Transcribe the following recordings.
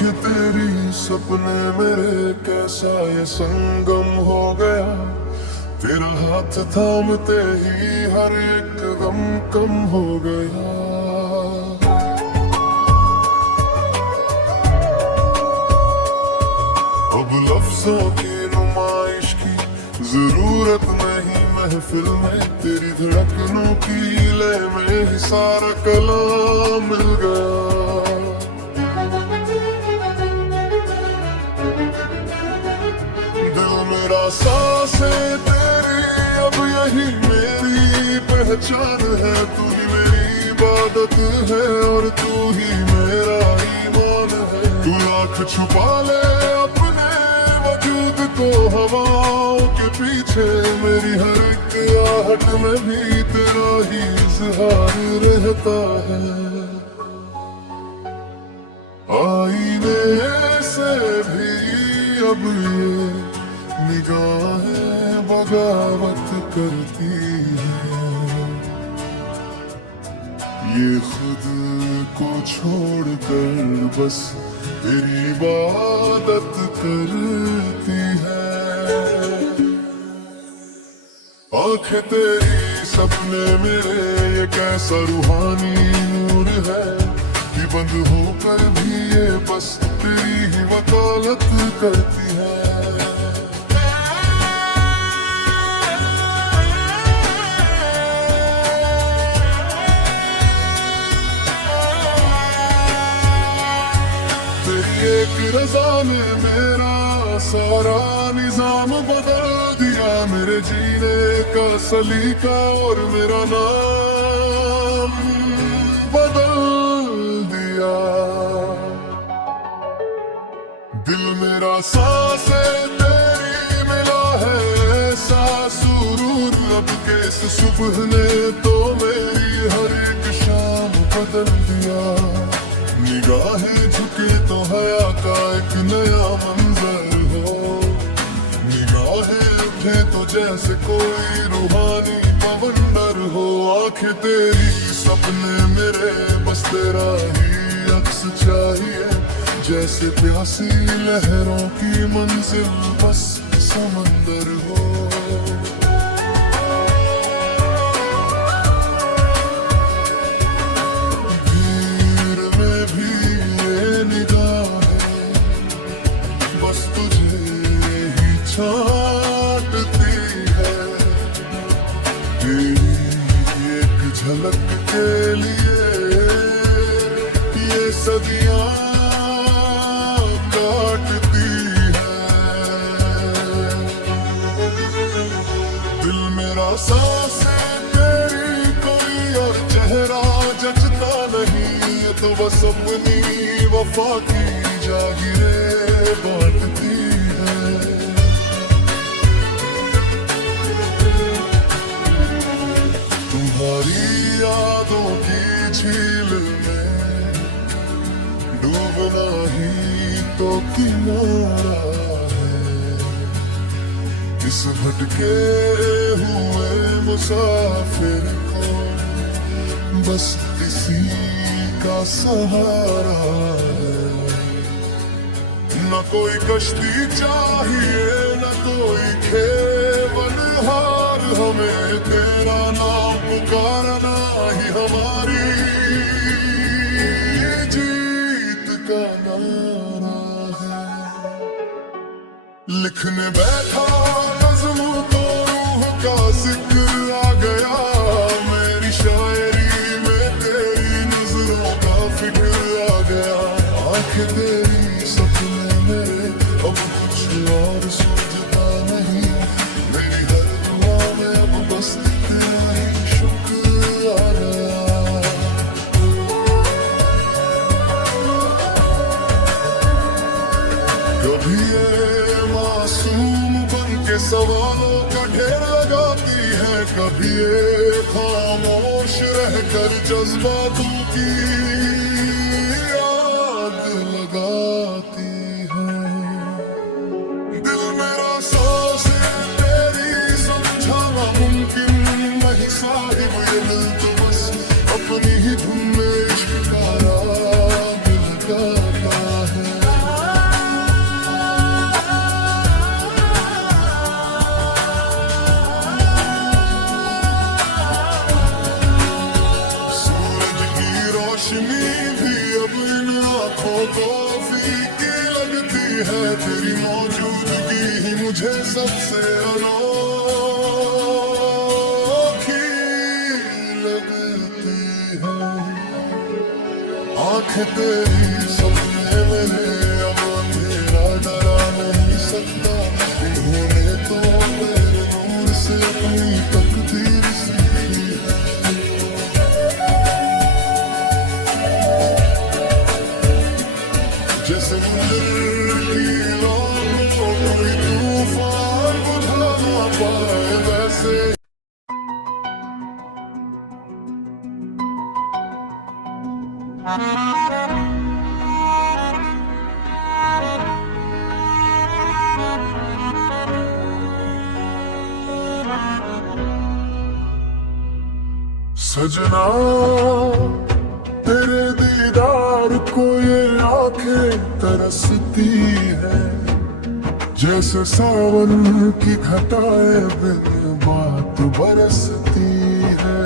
आंखें तेरी सपने मेरे, कैसा ये संगम हो गया। तेरा हाथ थामते ही हर एक गम कम हो गया। अब लफ्जों की नुमाइश की जरूरत नहीं महफिल में, तेरी धड़कनों की लय में ही सारा कलाम मिल गया। दिल मेरा सांसें तेरी, अब यही मेरी पहचान है। तू ही मेरी इबादत है और तू ही मेरा ईमान है। तू लाख छुपा ले अपने वजूद को हवाओं के पीछे, मेरी हर एक आहट में भी तेरा ही इज़हार रहता है। आईने से भी अब ये निगाहें बगावत करती है। ये खुद को छोड़कर बस तेरी इबादत करती है। आंखें तेरी सपने मेरे, ये कैसा रूहानी नूर है कि बंद होकर भी ये बस तेरी ही वकालत करती है। एक रज़ा ने मेरा सारा निजाम बदल दिया। मेरे जीने का सलीका और मेरा नाम बदल दिया। दिल मेरा सांसें तेरी मिला है, ऐसा सुरूर लब के इस सुबह ने तो मेरी हर एक शाम बदल दिया। निगाहें झुके तो हया का एक नया मंजर हो, निगाहें उठे तो जैसे कोई रूहानी पवंडर हो। आंखें तेरी सपने मेरे, बस तेरा ही अक्स चाहिए। जैसे प्यासी लहरों की मंजिल बस समंदर हो। छाटती है तेरी एक झलक के लिए, ये सदियां काटती है। दिल मेरा सांसें तेरी, कोई और चेहरा जचता नहीं। ये तो बस अपनी वफा की जागीरें बांटती है। तुम्हारी यादों की झील में डूबना ही तो किनारा है। इस भटके हुए मुसाफिर को बस इसी का सहारा है। न कोई कश्ती चाहिए, न कोई खेवनहार, हमें तेरा नाम पुकारना ही हमारी जीत का नारा है। लिखने बैठा नज़्म तो रूह का जिक्र आ गया। मेरी शायरी में तेरी नजरों का फिक्र आ गया। आंखें तेरी सपने मेरे, अब कुछ और सूझता नहीं। मेरी हर दुआ में अब बस तेरा ही शुक्र आ गया। कभी ये मासूम बन के सवालों का ढेर लगाती है, कभी ये खामोश रहकर जज्बातों की आग लगाती है। दिल मेरा सांसें तेरी, समझाना मुमकिन नहीं साहिब। ये दिल तो बस अपनी ही धुन में इश्क का राग लगाता है। सबसे अनोखी लगती है। आँख तेरी सपने मेरे, अब अंधेरा डरा नहीं सकता। इन्होंने तो मेरे नूर से अपनी तकदीर सीखी है। जैसे मंदिर की लौटों कोई तूफान बुझा ना पाए, वैसे सजना तेरे दीदार को ये आंखें तरसती है। जैसे सावन की घटाएं बिन बात बरसती है।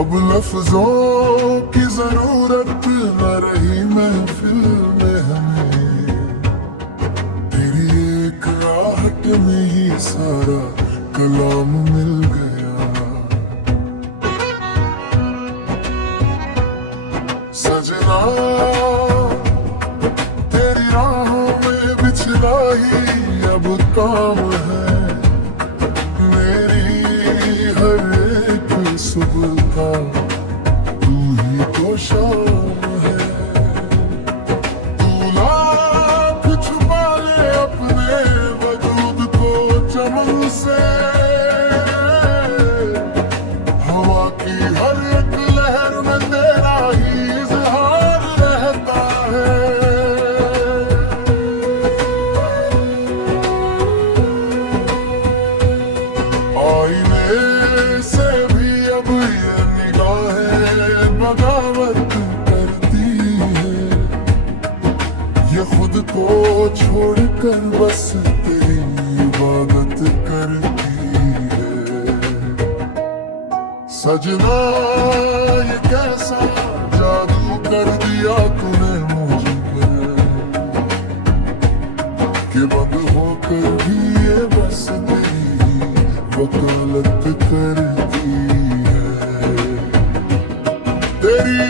अब लफ्जों की जरूरत न रही महफिल में हमें। तेरी एक आहट में ही सारा कलाम मिल गया। सजना तेरी राहों में बिछना ही अब काम है। मेरी हर एक सुबह का तू ही तो शाम है। तू लाख छुपा ले अपने वजूद को चमन से। हवा की हर एक लहर में तेरा ही इज़हार रहता है। आईने से भी अब ये निगाहें बगावत करती है। ये खुद को छोड़कर बस तेरी इबादत करती है। सजना ये कैसा जादू कर दिया तूने मुझ पर, कि बंद होकर भी ये बस तेरी वकालत करती है। तेरी